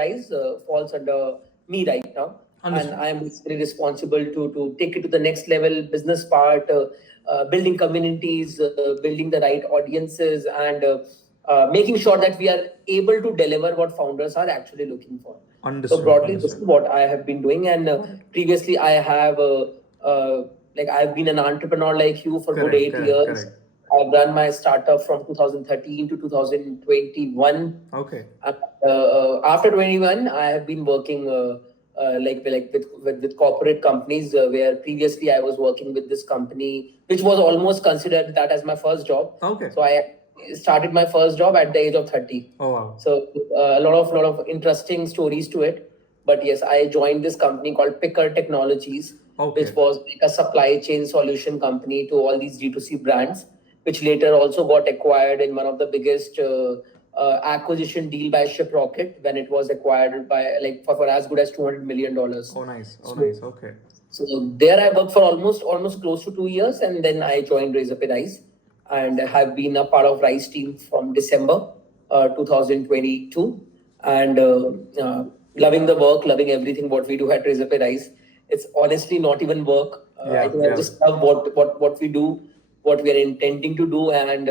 Rise falls under me right now, and Understood. I am basically responsible to take it to the next level, business part, building communities, building the right audiences, and making sure that we are able to deliver what founders are actually looking for. So Understood. broadly, this is Understood. what I have been doing, and Got it. previously I have like I've been an entrepreneur like you for good Correct. eight Correct. years. Correct. I've run my startup from 2013 to 2021. Okay. After 21, I have been working with corporate companies where previously I was working with this company, which was almost considered that as my first job. Okay. So I started my first job at the age of 30. Oh wow. So a lot of interesting stories to it. But yes, I joined this company called Picker Technologies, Okay. which was like a supply chain solution company to all these D2C brands, which later also got acquired in one of the biggest acquisition deal by Shiprocket when it was acquired by like for as good as $200 million. Oh nice. Oh So, nice. Okay. so there I worked for almost close to 2 years, and then I joined Razorpay Rise, and have been a part of Rise team from December 2022, and loving the work, loving everything what we do at Razorpay Rise. It's honestly not even work. I Yeah. think I Yeah. just love what we do, what we are intending to do, and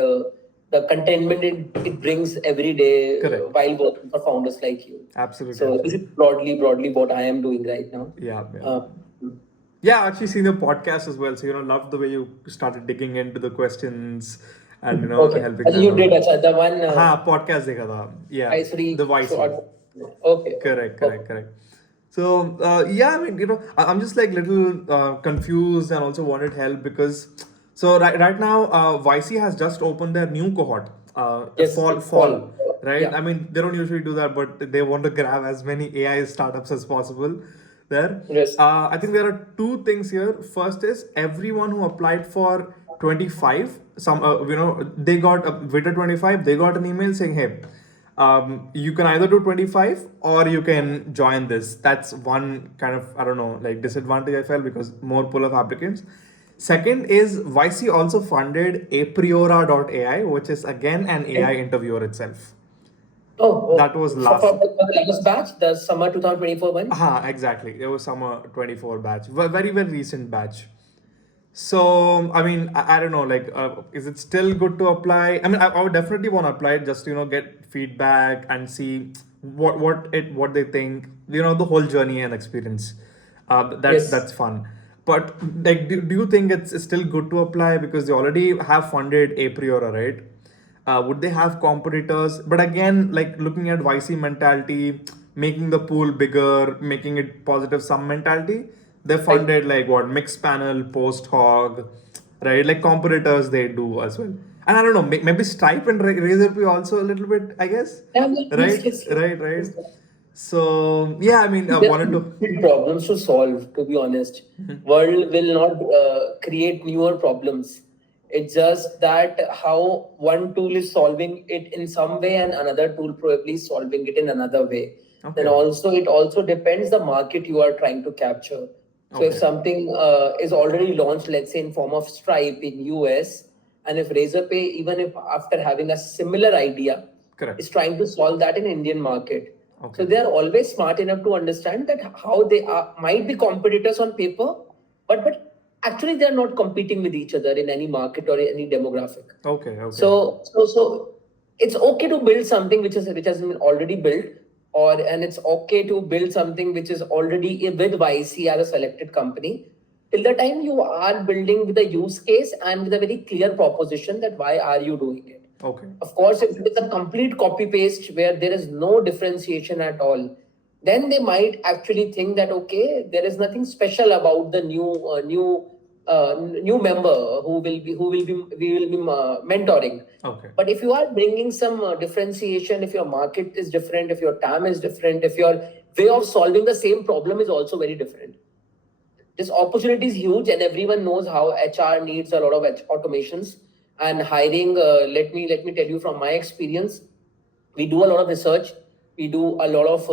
the contentment it brings every day Correct. while working for founders like you. Absolutely. So this is Absolutely. broadly what I am doing right now. Yeah. Yeah. Uh, Yeah, I've actually seen the podcast as well. So, love the way you started digging into the questions and, okay. helping As you them did, out. the one हाँ, podcast देखा था. Yeah, Icery the YC. short. Okay. Correct, Okay. correct, correct. So, yeah, I mean, I'm just like little confused and also wanted help because, so right now, YC has just opened their new cohort, Yes. fall, right? Yeah. I mean, they don't usually do that, but they want to grab as many AI startups as possible there. Yes. I think there are two things here. First is everyone who applied for 25, they got a Vita 25, they got an email saying, hey, you can either do 25 or you can join this. That's one kind of, I don't know, like disadvantage I felt because more pull of applicants. Second is YC also funded Apriora.ai, which is again an AI interviewer itself. Oh, That was for last. the last batch, the summer 2024 one. Exactly. It was summer 24 batch. Very, very recent batch. So, I mean, I don't know, like, is it still good to apply? I mean, I would definitely want to apply it just to, get feedback and see what they think, the whole journey and experience. Yes. That's fun. But like, do you think it's still good to apply because they already have funded a priori, right? Would they have competitors? But again, like looking at YC mentality, making the pool bigger, making it positive sum mentality, they funded like what mixed panel, post hog, right? Like competitors they do as well. And I don't know, maybe Stripe and Razorpay also a little bit, I guess. Yeah, yes, Right, yes, yes. right. So yeah, I mean, I There wanted are to. big problems to solve, to be honest. World will not create newer problems. It's just that how one tool is solving it in some way and another tool probably is solving it in another way. Then Okay. also it also depends the market you are trying to capture. So if Okay. something is already launched, let's say in form of Stripe in US, and if Razorpay, even if after having a similar idea, Correct. is trying to solve that in Indian market. Okay. So they are always smart enough to understand that how they are, might be competitors on paper, but actually they are not competing with each other in any market or any demographic. Okay. So it's okay to build something which has been already built, and it's okay to build something which is already with YC as a selected company. Till the time you are building with a use case and with a very clear proposition that why are you doing it. Okay. Of course, if it is a complete copy paste where there is no differentiation at all, then they might actually think that okay, there is nothing special about the new member who will be we will be mentoring. Okay. But if you are bringing some differentiation, if your market is different, if your TAM is different, if your way of solving the same problem is also very different, this opportunity is huge, and everyone knows how HR needs a lot of automations and hiring. Let me tell you from my experience, we do a lot of research, we do a lot of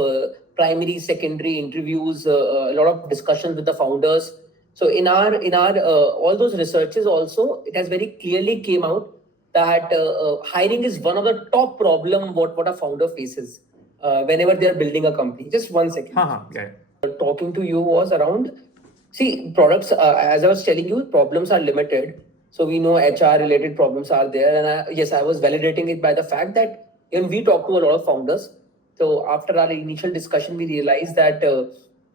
primary, secondary interviews, a lot of discussions with the founders. So in our all those researches also, it has very clearly came out that hiring is one of the top problem what a founder faces. whenever they are building a company. Just 1 second. Yeah. Talking to you was around, see, products, as I was telling you, problems are limited. So we know HR related problems are there. And yes, I was validating it by the fact that when we talk to a lot of founders, so after our initial discussion, we realized that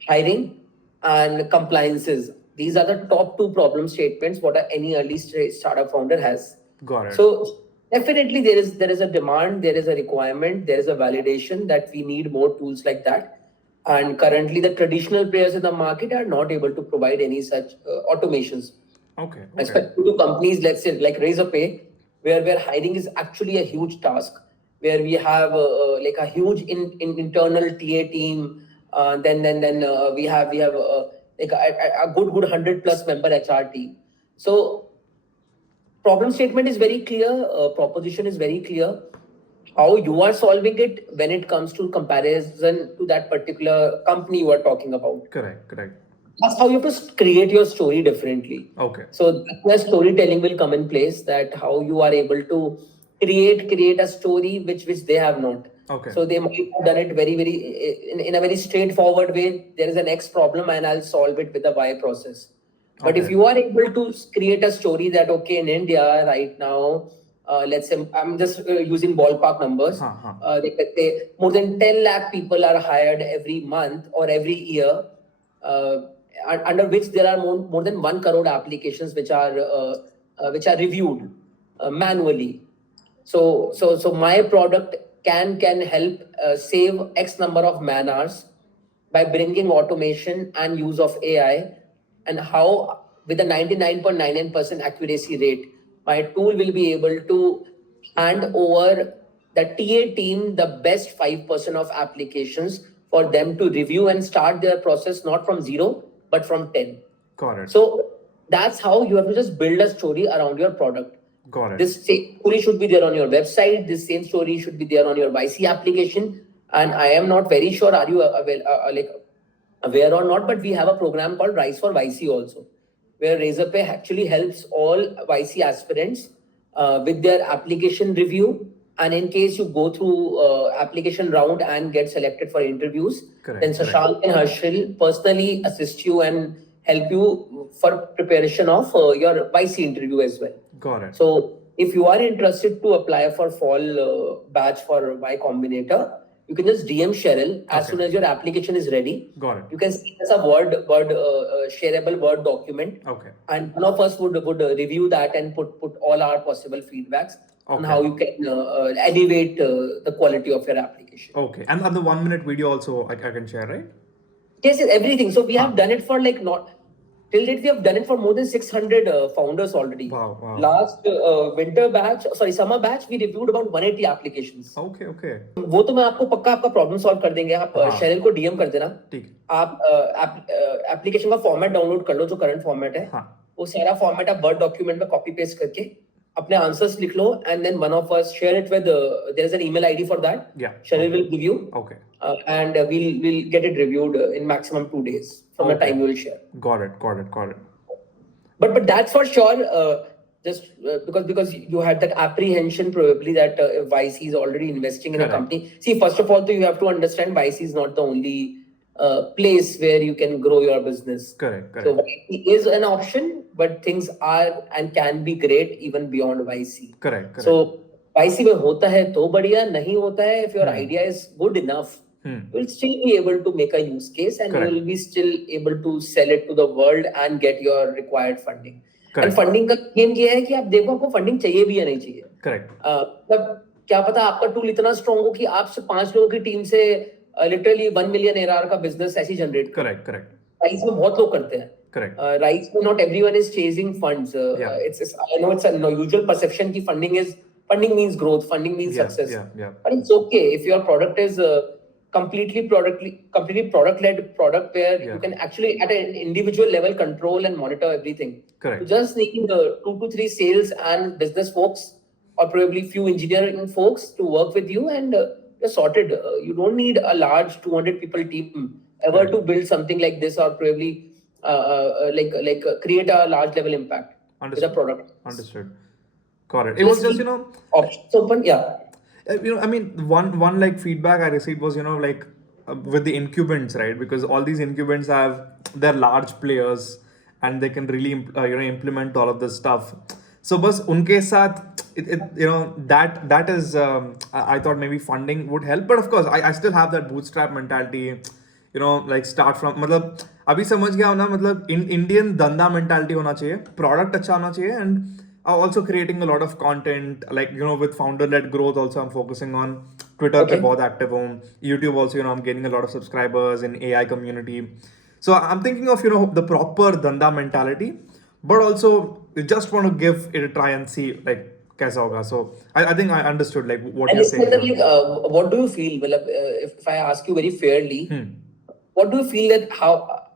hiring and compliances, these are the top two problem statements what any early stage startup founder has. Got it. So definitely there is a demand, there is a requirement, there is a validation that we need more tools like that. And currently, the traditional players in the market are not able to provide any such automations, Okay. especially to companies, let's say, like Razorpay, where hiring is actually a huge task, where we have like a huge internal TA team. Then we have like a good 100+ member HR team. So problem statement is very clear, proposition is very clear. How you are solving it when it comes to comparison to that particular company you are talking about. Correct. That's how you have to create your story differently. Okay. So that's where storytelling will come in place. That how you are able to create a story which they have not. Okay. So they might have done it very in a very straightforward way. There is an X problem and I'll solve it with a Y process. But if Okay. you are able to create a story that okay, in India right now, let's say I'm just using ballpark numbers. Let's say more than 10 lakh people are hired every month or every year, under which there are more than 1 crore applications which are reviewed manually. So my product can help save X number of man hours by bringing automation and use of AI, and how with a 99.99% accuracy rate, my tool will be able to hand over the TA team the best 5% of applications for them to review and start their process not from 0 but from 10. Got it. So that's how you have to just build a story around your product. Got it. This same story should be there on your website. This same story should be there on your YC application. And I am not very sure, are you aware or not, but we have a program called Rise for YC also, where Razorpay actually helps all YC aspirants with their application review. And in case you go through application round and get selected for interviews, Correct, then correct. Shashank and Harshil personally assist you and help you for preparation of your YC interview as well. Got it. So if you are interested to apply for fall batch for Y Combinator, you can just DM Cheryl as Okay. soon as your application is ready. Got it. You can see as a shareable Word document, Okay. and one of us would review that and put all our possible feedbacks on Okay. how you can elevate the quality of your application. Okay. And the 1 minute video also I can share, right? Yes, everything. So we have done it for like not till date. We have done it for more than 600 founders already. Wow. Last summer batch, we reviewed about 180 applications. Okay. वो तो मैं आपको पक्का आपका problem solve कर देंगे. आप हाँ. शेरिल को डीएम कर देना. ठीक. आप एप्लीकेशन का फॉर्मेट डाउनलोड कर लो जो करंट फॉर्मेट है. हाँ. वो सारा फॉर्मेट आप वर्ड डॉक्यूमेंट में कॉपी पेस्ट करके अपने आंसर्स लिख लो, and then one of us share it with there is an email ID for that. Yeah. Sheryl will give you, Okay. and we'll get it reviewed in maximum 2 days from the Okay. time you will share. Got it. But that's for sure. Just because you had that apprehension probably that if YC is already investing in a Correct. company. See, first of all, you have to understand YC is not the only place where you can grow your business. Correct. So YC is an option, but things are and can be great even beyond YC. Correct. So YC में होता है तो बढ़िया, नहीं होता है, if your idea is good enough, you will still be able to make a use case, and Correct. you will be still able to sell it to the world and get your required funding. Correct. And funding का game ये है कि आप देखो आपको funding चाहिए भी या नहीं चाहिए. Correct. मतलब क्या पता आपका टूल इतना स्ट्रॉन्ग हो कि आपसे 5 लोगों की टीम से लिटरली 1 मिलियन ARR का बिजनेस ऐसे जनरेट. Correct. राइस में बहुत लोग करते हैं. Correct. Right, not everyone is chasing funds. Yeah. I know it's a usual perception that funding means growth, funding means success. Yeah. But it's okay if your product is completely product-led product where Yeah. you can actually at an individual level control and monitor everything. Correct. You just need 2 to 3 sales and business folks, or probably few engineering folks to work with you, and you're sorted. You don't need a large 200 people team ever Right. to build something like this, or probably create a large level impact with a product. Understood. Got it. It was just, Options open, yeah. I mean, one like feedback I received was, like with the incumbents, right? Because all these incumbents they're large players and they can really implement all of this stuff. So, bas unke saath, that is I thought maybe funding would help, but of course I still have that bootstrap mentality. Like start from मतलब अभी समझ गया हूं ना, मतलब Indian धंधा mentality होना चाहिए, प्रोडक्ट अच्छा होना चाहिए, and also creating a lot of content, like with founder led growth. Also I'm focusing on Twitter पे Okay. बहुत active हूँ, YouTube also, I'm gaining a lot of subscribers in AI community. So I'm thinking of the proper dhanda mentality, but also you just want to give it a try and see like कैसा होगा. So I think I understood like what And you're it's saying like, here. what do you feel? Well, if I ask you very fairly, Hmm. what do you feel that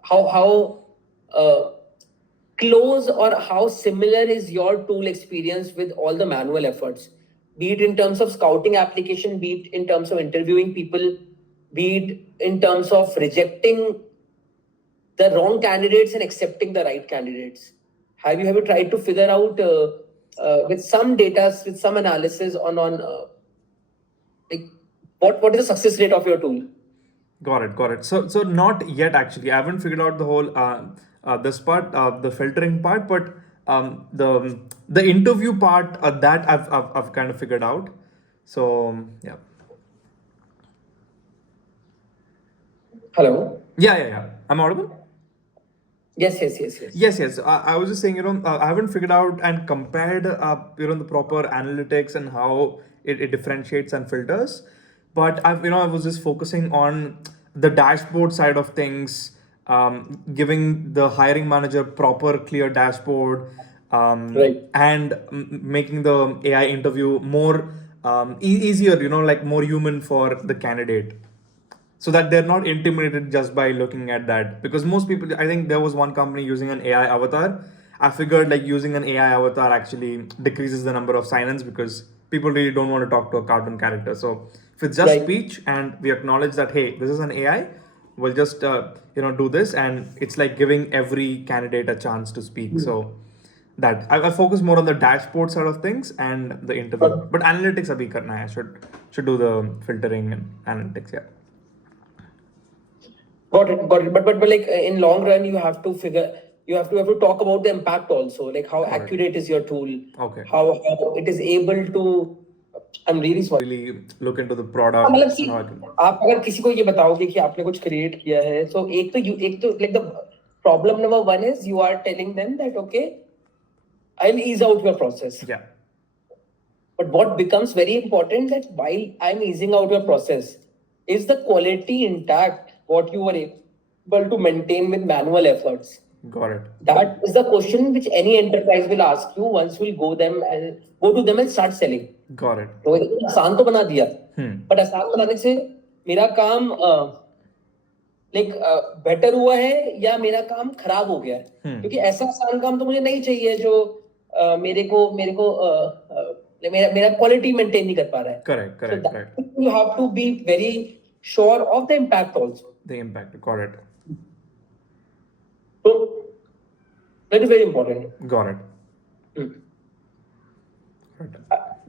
how uh, close or how similar is your tool experience with all the manual efforts, be it in terms of scouting application, be it in terms of interviewing people, be it in terms of rejecting the wrong candidates and accepting the right candidates? Have you tried to figure out with some data, with some analysis on like what is the success rate of your tool? Got it. So not yet actually. I haven't figured out the whole this part, the filtering part, but the interview part, that I've kind of figured out. So yeah. Hello. Yeah. I'm audible. Yes. Yes. I was just saying, I haven't figured out and compared, the proper analytics and how it differentiates and filters. But I was just focusing on the dashboard side of things, giving the hiring manager proper, clear dashboard, Right. and making the AI interview more easier, like more human for the candidate, so that they're not intimidated just by looking at that. Because most people, I think there was one company using an AI avatar. I figured like using an AI avatar actually decreases the number of sign-ins because people really don't want to talk to a cartoon character. So if it's just Right. speech and we acknowledge that, hey, this is an AI, we'll just do this, and it's like giving every candidate a chance to speak. So that I focus more on the dashboard side of things and the interview, but analytics abhi karna hai. Should do the filtering and analytics. Yeah. Got it. But like in long run, you have to talk about the impact also. Like how Got it. accurate is your tool? Okay. How it is able to. I'm really sorry. Really look into the हाँ, product मतलब and see, how I can. आप अगर किसी को ये बताओगे कि आपने कुछ क्रिएट किया है, so एक तो like the problem number one is you are telling them that okay, I'll ease out your process. Yeah. But what becomes very important that while I'm easing out your process, is the quality intact what you were able to maintain with manual efforts? Got it. That is the question which any enterprise will ask you once we'll go to them and start selling. Got it. तो आसान तो बना दिया, but आसान बनाने से मेरा काम लाइक बेटर हुआ है या मेरा काम खराब हो गया है? क्योंकि ऐसा आसान काम तो मुझे नहीं चाहिए जो मेरे को मेरा क्वालिटी मेंटेन नहीं कर पा रहा है. Correct. You have to be very sure of the impact also. The impact. Got it. So that is very important. Got it.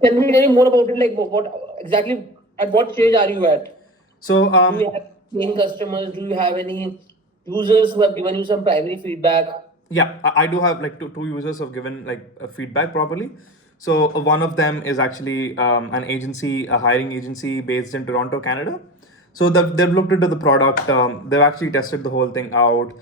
Can you tell me more about it? Like what exactly, at what stage are you at? So Do you have paying customers? Do you have any users who have given you some primary feedback? yeah, I do have like two users who have given like feedback properly. So one of them is actually an agency, a hiring agency based in Toronto, Canada. So they've looked into the product. They've actually tested the whole thing out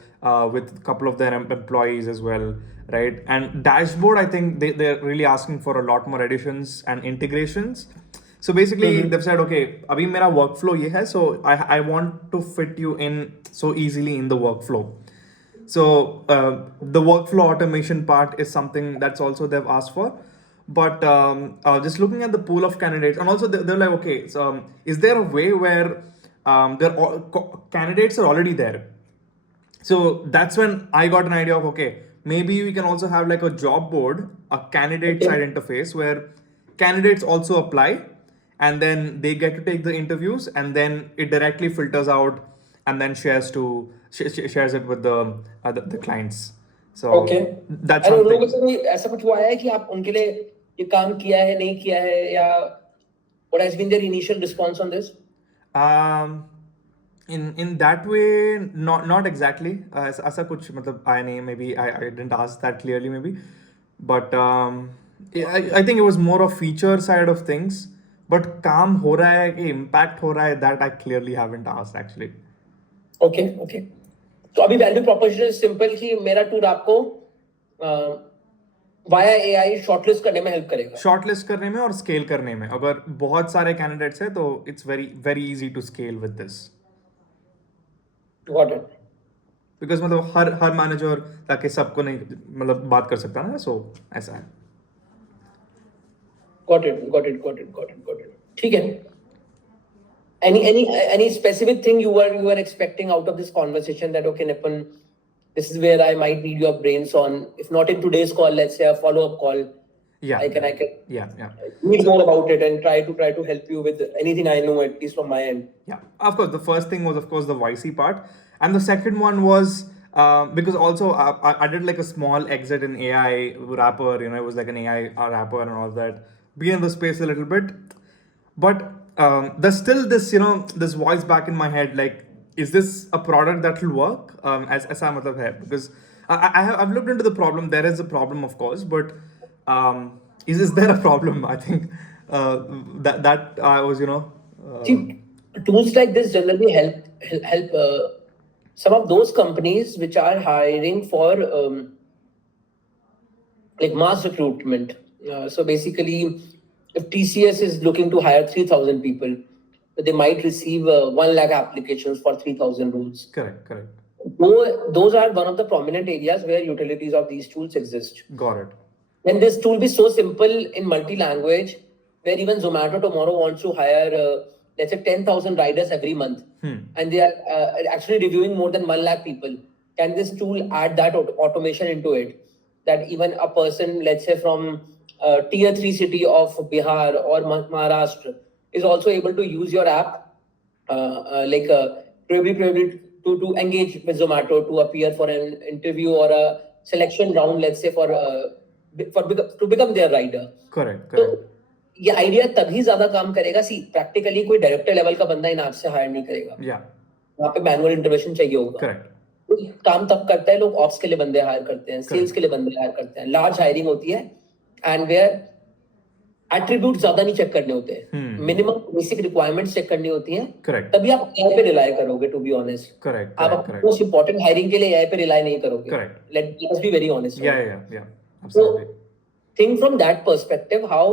with a couple of their employees as well, right? And dashboard, I think they're really asking for a lot more additions and integrations. So basically, they've said, okay, abhi mera workflow ye hai, so I want to fit you in so easily in the workflow. So the workflow automation part is something that's also they've asked for. But just looking at the pool of candidates, and also they're like, okay, so is there a way where candidates are already there? So that's when I got an idea of, okay, maybe we can also have like a job board, a candidate side interface where candidates also apply, and then they get to take the interviews, and then it directly filters out and then shares it with the clients. So Okay. that's And उन something. लोगों से कोई ऐसा कुछ हुआ है कि आप उनके लिए ये काम किया है, नहीं किया है, या What has been their initial response on this? In that way, not exactly. ऐसा कुछ मतलब आया नहीं है. Maybe I didn't ask that clearly. Maybe, but I think it was more of feature side of things. But काम हो रहा है कि impact हो रहा है, that I clearly haven't asked actually. Okay, okay. तो अभी वैल्यू प्रोपोजिशन सिंपल कि मेरा टूल आपको वाया एआई शॉर्टलिस्ट करने में हेल्प करेगा. Shortlist करने में और scale करने में. अगर बहुत सारे candidates हैं तो it's very easy to scale with this. Got it. Because मतलब हर मैनेजर ताकि सबको नहीं मतलब बात कर सकता ना, so ऐसा है. Got it. ठीक है. Any specific thing you were expecting out of this conversation that okay, Nipun, this is where I might need your brains on. If not in today's call, let's say a follow-up call. Yeah. I can Yeah. read more about it and try to help you with anything I know, at least from my end. Yeah, of course. The first thing was, of course, the YC part, and the second one was because also I did like a small exit in AI wrapper. You know, it was like an AI wrapper and all that. Be in the space a little bit, but there's still this, this voice back in my head, like, is this a product that will work? As I matlab hai, because I've looked into the problem. There is a problem, of course, but is there a problem? I think that I was, See, tools like this generally help some of those companies which are hiring for like mass recruitment. So basically, if TCS is looking to hire 3,000 people, they might receive 1 lakh applications for 3,000 roles. Correct. Those are one of the prominent areas where utilities of these tools exist. Got it. And this tool be so simple in multi-language, where even Zomato tomorrow wants to hire, let's say, 10,000 riders every month, and they are actually reviewing more than 1 lakh people. Can this tool add that automation into it? That even a person, let's say, from tier 3 city of Bihar or Maharashtra is also able to use your app, probably to engage with Zomato, to appear for an interview or a selection round, let's say, to become their rider. Correct. तो ये idea तभी ज्यादा काम करेगा. सी practically कोई director level का बंदा इन app से हायर नहीं करेगा. वहाँ पे मैनुअल इंटरवेंशन चाहिए होगा. Correct. तो काम तब करता है, लोग ऑप्स के लिए बंदे हायर करते हैं, सेल्स के लिए बंदे हायर करते हैं. लार्ज हायरिंग होती है एंड वेयर एट्रीब्यूट ज्यादा नहीं चेक करने होते हैं, मिनिमम बेसिक रिक्वायरमेंट्स चेक करनी होती हैं. Correct. तभी आप एआई पे रिलाई करोगे. To be honest, Correct. आप मोस्ट इंपॉर्टेंट हायरिंग के लिए एआई पे रिलाई नहीं करोगे. Correct. Let's be very honest. Yeah. Absolutely. Think from that perspective how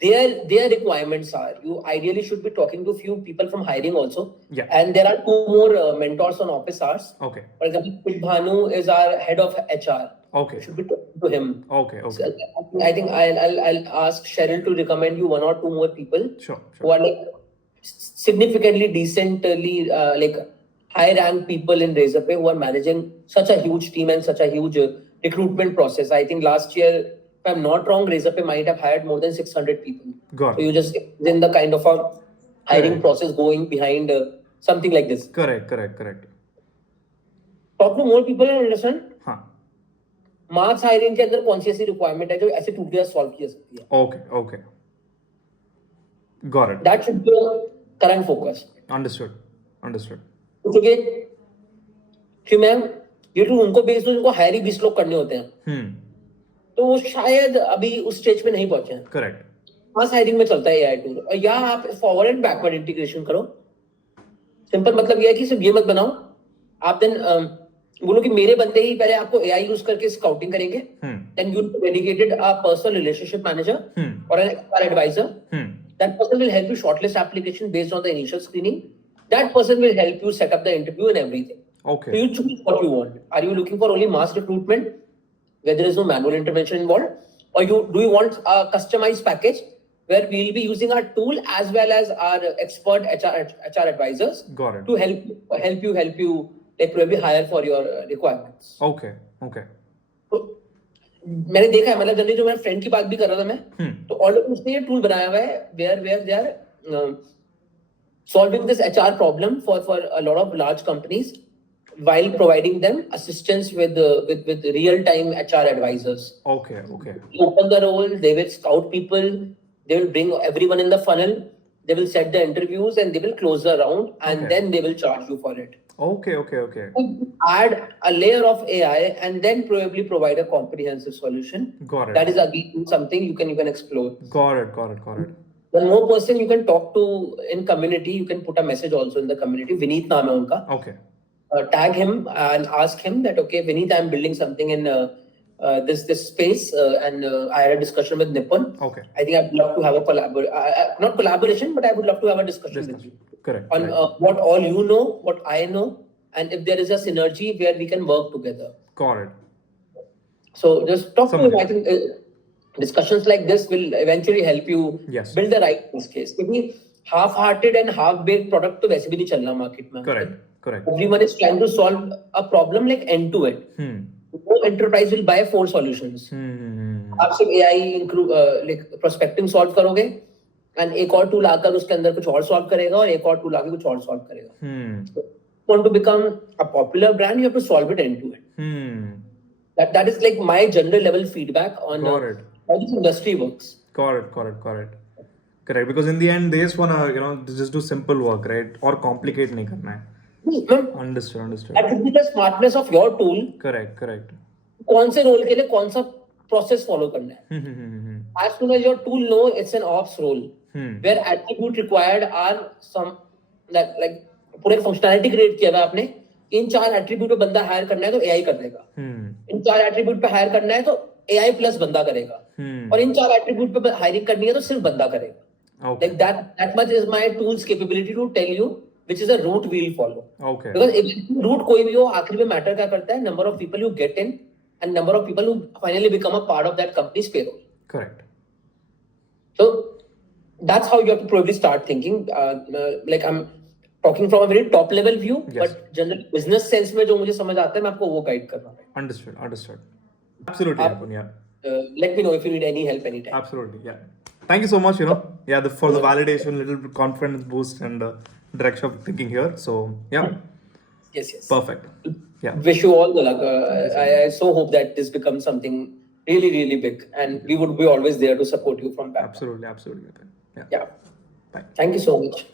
their requirements are. You ideally should be talking to few people from hiring also. Yeah. And there are 2 more mentors on office hours. Okay. For example, Pit Bhanu is our head of HR. Okay. You should be talking to him. Okay. So I think I'll ask Cheryl to recommend you 1 or 2 more people Sure. who are like significantly decently like high ranked people in Razorpay who are managing such a huge team and such a huge recruitment process. I think last year, if I'm not wrong, Razorpay might have hired more than 600 people. Got So it. you just in the kind of a hiring Correct. process going behind something like this. Correct. Talk to more people and understand हाँ. Marks hiring के अंदर कौन सी ऐसी requirement है जो ऐसे tool के साथ सॉल्व की जा सकती है. Okay. Got it. That should be your current focus. Understood. क्योंकि फिर मैम ये टूल उनको बेच दो जिनको हायर ही 20 लोग करने होते हैं, तो वो शायद अभी उस स्टेज पे नहीं पहुंचे हैं. Correct. मास हायरिंग में चलता है एआई टूल. और या आप फॉरवर्ड एंड बैकवर्ड इंटीग्रेशन करो. सिंपल मतलब ये है कि सिर्फ ये मत बनाओ आप देन बोलो कि मेरे बंदे ही पहले आपको एआई यूज करके स्काउटिंग करेंगे, then you dedicated a personal relationship manager और an expert advisor. That person will help you shortlist application based on the initial screening. That person will help you set up the interview and everything. Okay. So you choose what you want. Are you looking for only mass recruitment where there is no manual intervention involved, or do you want a customized package where we'll be using our tool as well as our expert HR advisors Got it. to help you like probably hire for your requirements. Okay. तो मैंने देखा है, मतलब generally जो मेरे friend की बात भी कर रहा था मैं, तो ऑलरेडी उसने ये टूल बनाया हुआ है where they are solving this HR problem for a lot of large companies while providing them assistance with real time HR advisors. Okay. You open the role, they will scout people, They will bring everyone in the funnel. They will set the interviews and they will close the round, and Okay. then they will charge you for it. Okay. Add a layer of AI and then probably provide a comprehensive solution. Got it. That is again something you can explore. Got it. One more person you can talk to in community. You can put a message also in the community. Vineet naam hai unka. Okay. Tag him and ask him that, okay, Vineet, I'm building something in this space, and I had a discussion with Nippon. Okay. I think I'd love to have a not collaboration, but I would love to have a discussion with you Correct. on what all you know, what I know, and if there is a synergy where we can work together. Got it. So just talk to him. Somewhere. I think discussions like this will eventually help you Yes. build the right use case. Because half-hearted and half-baked product to वैसे भी नहीं चलना market में. Correct. Everyone is trying to solve a problem like end to end. No enterprise will buy 4 solutions. आप सिर्फ AI like prospecting solve करोगे, and एक और tool आकर उसके अंदर कुछ और solve करेगा, और एक और tool आके कुछ और solve करेगा. So, if you want to become a popular brand, you have to solve it end to end. That is like my general level feedback on how this industry works. Got it. Correct. Because in the end, they just wanna just do simple work, right? Or complicate नहीं करना है. Understood. That would be the smartness of your tool. Correct. कौन से role के लिए कौन सा process follow करना है. As soon as your tool know it's an ops role, where attribute required are some like पूरे functionality create किया हुआ है आपने. इन 4 attribute पे बंदा hire करना है तो AI कर देगा. इन 4 attribute पे hire करना है तो AI plus बंदा करेगा. और इन 4 attribute पे hiring करनी है तो सिर्फ बंदा करेगा. Okay. Like that much is my tool's capability to tell you which is a route we'll follow. Okay. Because if route कोई भी हो, आखिर में matter क्या करता है? Number of people you get in and number of people who finally become a part of that company's payroll. Correct. So that's how you have to probably start thinking. Like I'm talking from a very top level view, Yes. but general business sense में जो मुझे समझ आता है, मैं आपको वो guide कर रहा हूँ. Understood. Absolutely, Nipun, yeah. Let me know if you need any help anytime. Absolutely, yeah. Thank you so much, for the validation, little bit confidence boost and direction of thinking here. So, yeah. Yes. Perfect. Yeah. Wish you all the luck. I so hope that this becomes something really, really big, and we would be always there to support you from back. Absolutely. Nipun. Yeah. Yeah. Bye. Thank you so much.